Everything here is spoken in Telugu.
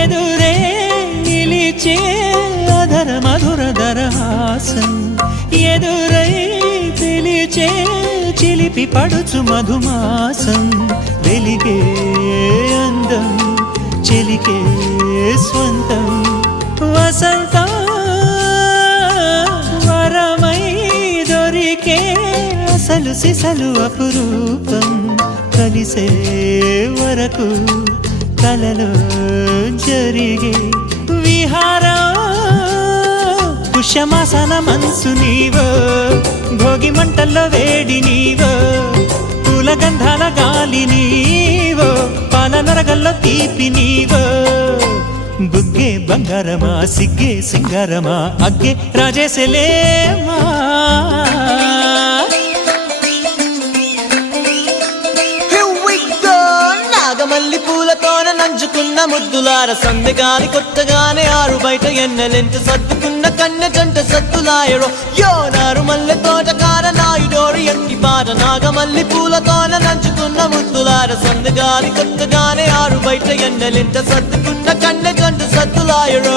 ఎదురే నిలిచే అధర మధుర దరహాసం ఎదురై పిలిచే చిలిపి పడుచు మధుమాసం వెలిగే అందం చెలికే స్వంతం వసంతం వరమై దొరికే అసలు సిసలు అపురూపం కలిసే వరకు కలలో జరిగే విహారం పుష్యమాసన మనసు నీవో భోగి మంటల్లో వేడి నీవో పూల గంధాల గాలి నీవో పాల నరగల్లో తీపి నీవో బుగ్గే బంగారమా సిగ్గే సింగారమా అగ్గే రాజేసలేమా మల్లి పూలతోన నంచుకున్న ముద్దులార సందెగాని కొత్తగానే ఆరు బయట ఎన్నెలెంట సర్దుకున్న కన్నె జంట సత్తులాయరో యోనారు మల్లె తోటకార నాయుడోరు ఎట్టి పాట నాగమల్లి పూలతోన నంచుకున్న ముద్దులార సందెగాని కొత్తగానే ఆరు బయట ఎన్నెలెంట సర్దుకున్న కన్నె జంట సత్తులాయరో